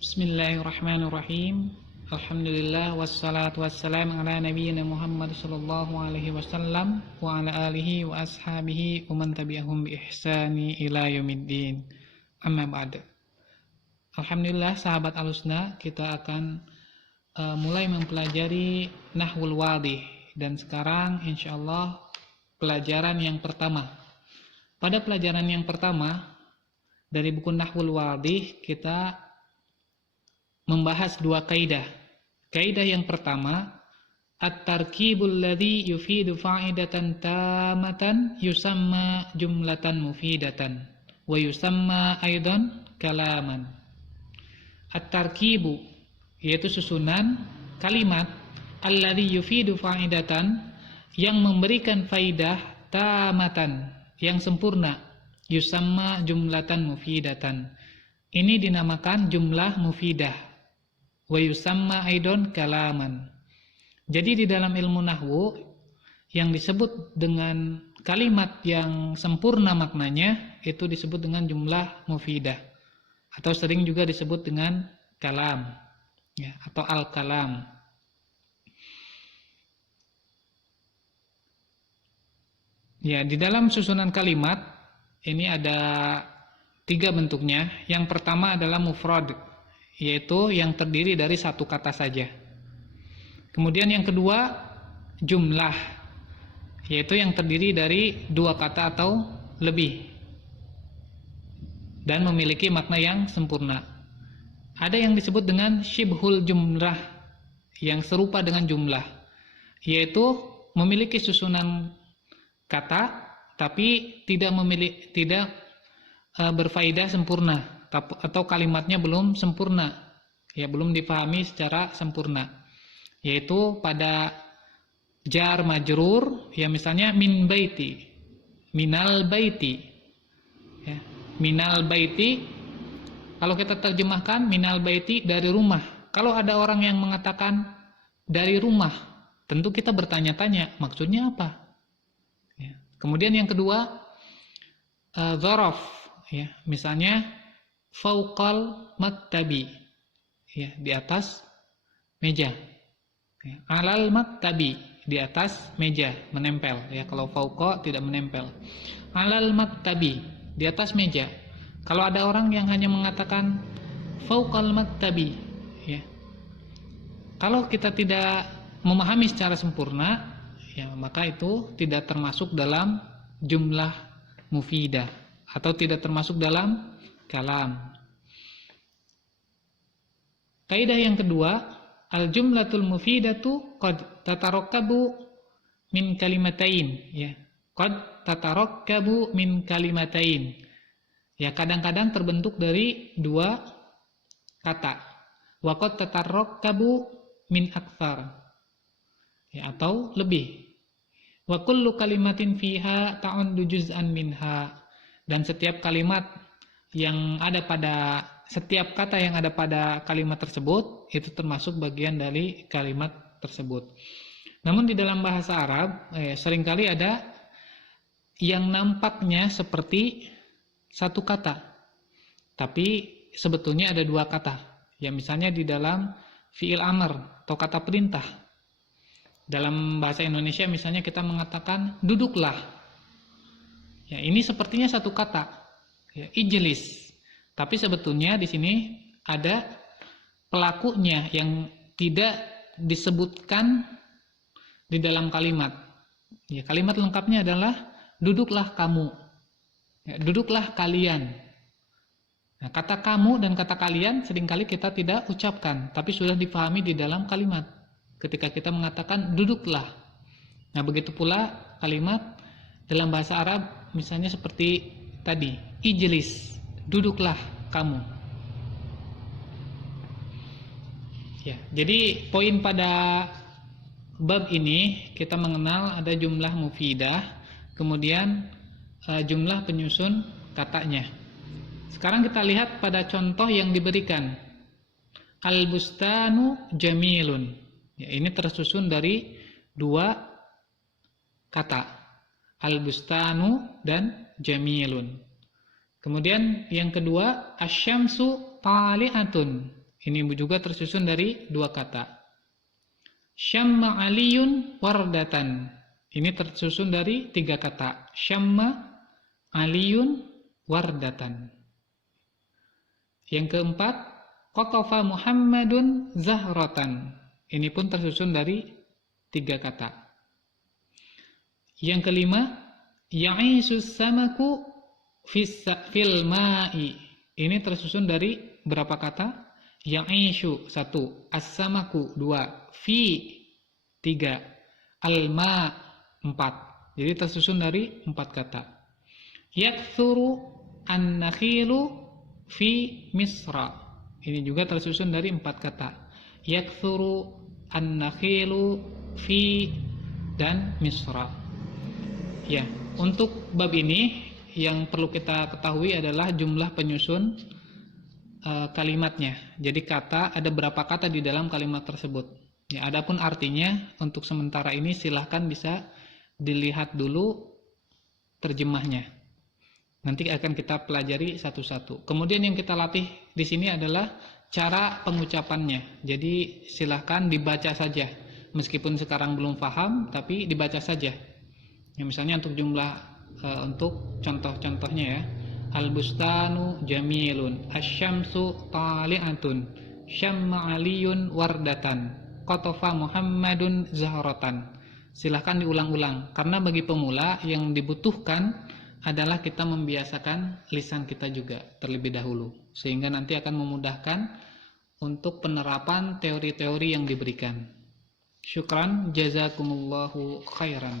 Bismillahirrahmanirrahim. Alhamdulillah wassalatu wassalamu ala nabiyyina Muhammad sallallahu alaihi wasallam wa ala alihi wa ashabihi wa man tabi'ahum bi ihsani ila yaumiddin. Amma ba'd. Alhamdulillah sahabat Alusna, kita akan mulai mempelajari Nahwul Wadih, dan sekarang insyaallah pelajaran yang pertama. Pada pelajaran yang pertama dari buku Nahwul Wadih, kita membahas dua kaidah. Kaidah yang pertama, at-tarkibul ladzi yufidu fa'idatan tamatan yusamma jumlatan mufidatan wa yusamma aidan kalaman. At-tarkibu yaitu susunan kalimat alladzi yufidu fa'idatan yang memberikan faidah tamatan yang sempurna, yusamma jumlatan mufidatan. Ini dinamakan jumlah mufidah. Wa yusamma aidon kalaman. Jadi di dalam ilmu nahwu yang disebut dengan kalimat yang sempurna maknanya itu disebut dengan jumlah mufidah, atau sering juga disebut dengan kalam, ya, atau al-kalam. Ya, di dalam susunan kalimat ini ada 3 bentuknya. Yang pertama adalah mufrad, yaitu yang terdiri dari satu kata saja. Kemudian yang kedua jumlah, yaitu yang terdiri dari 2 kata atau lebih dan memiliki makna yang sempurna. Ada yang disebut dengan syibhul jumlah, yang serupa dengan jumlah, yaitu memiliki susunan kata tapi tidak berfaedah sempurna, atau kalimatnya belum sempurna, ya, belum dipahami secara sempurna, yaitu pada jar majrur, ya, misalnya min baiti, minal baiti, ya, minal baiti, kalau kita terjemahkan minal baiti, dari rumah. Kalau ada orang yang mengatakan dari rumah, tentu kita bertanya-tanya maksudnya apa, ya. Kemudian yang kedua dzaraf, ya, misalnya fauqal maktabi, ya, di atas meja, ya, alal maktabi, di atas meja, menempel, ya. Kalau fauqa tidak menempel. Alal maktabi, di atas meja. Kalau ada orang yang hanya mengatakan fauqal maktabi, ya, kalau kita tidak memahami secara sempurna, ya, maka itu tidak termasuk dalam jumlah mufidah, atau tidak termasuk dalam kalam. Kaidah yang kedua, al-jumlatul mufidatu qad tatarakabu min kalimatain, ya. Qad tatarakabu min kalimatain. Ya, kadang-kadang terbentuk dari 2 kata. Wa qad tatarakabu min aktsar, ya, atau lebih. Wa kullu kalimatin fiha ta'uddu juz'an minha. Dan setiap kalimat yang ada pada, setiap kata yang ada pada kalimat tersebut itu termasuk bagian dari kalimat tersebut. Namun di dalam bahasa Arab seringkali ada yang nampaknya seperti satu kata, tapi sebetulnya ada 2 kata. Ya, misalnya di dalam fi'il amr atau kata perintah. Dalam bahasa Indonesia misalnya kita mengatakan duduklah. Ya, ini sepertinya satu kata, ya, ijlis. Tapi sebetulnya di sini ada pelakunya yang tidak disebutkan di dalam kalimat. Ya, kalimat lengkapnya adalah duduklah kamu, ya, duduklah kalian. Nah, kata kamu dan kata kalian seringkali kita tidak ucapkan, tapi sudah dipahami di dalam kalimat ketika kita mengatakan duduklah. Nah, begitu pula kalimat dalam bahasa Arab, misalnya seperti tadi, ijlis, duduklah kamu. Ya, jadi poin pada bab ini kita mengenal ada jumlah mufidah, kemudian jumlah penyusun katanya. Sekarang kita lihat pada contoh yang diberikan. Al-bustanu jamilun. Ya, ini tersusun dari 2 kata. Al-bustanu dan jamilun. Kemudian yang kedua, asyamsu tali'atun. Ini juga tersusun dari 2 kata. Syamma aliyun wardatan. Ini tersusun dari 3 kata. Syamma aliyun wardatan. Yang keempat, qatafa Muhammadun zahratan. Ini pun tersusun dari 3 kata. Yang kelima, ya'isus samaku fil ma'i. Ini tersusun dari berapa kata? Ya'ishu 1, as-samaku 2, fi 3, al-ma 4. Jadi tersusun dari 4 kata. Yakthuru an-nakhilu fi misra. Ini juga tersusun dari 4 kata. Yakthuru an-nakhilu fi dan misra. Ya, untuk bab ini yang perlu kita ketahui adalah jumlah penyusun kalimatnya. Jadi ada berapa kata di dalam kalimat tersebut. Ya, adapun artinya untuk sementara ini silahkan bisa dilihat dulu terjemahnya. Nanti akan kita pelajari satu-satu. Kemudian yang kita latih di sini adalah cara pengucapannya. Jadi silahkan dibaca saja. Meskipun sekarang belum paham, tapi dibaca saja. Ya, misalnya untuk untuk contoh-contohnya ya. Al-bustanu jamilun, asyamsu tali'atun, syamma aliyun wardatan, qatafa Muhammadun zahratan. Silahkan diulang-ulang, karena bagi pemula yang dibutuhkan adalah kita membiasakan lisan kita juga terlebih dahulu, sehingga nanti akan memudahkan untuk penerapan teori-teori yang diberikan. Syukran, jazakumullahu khairan.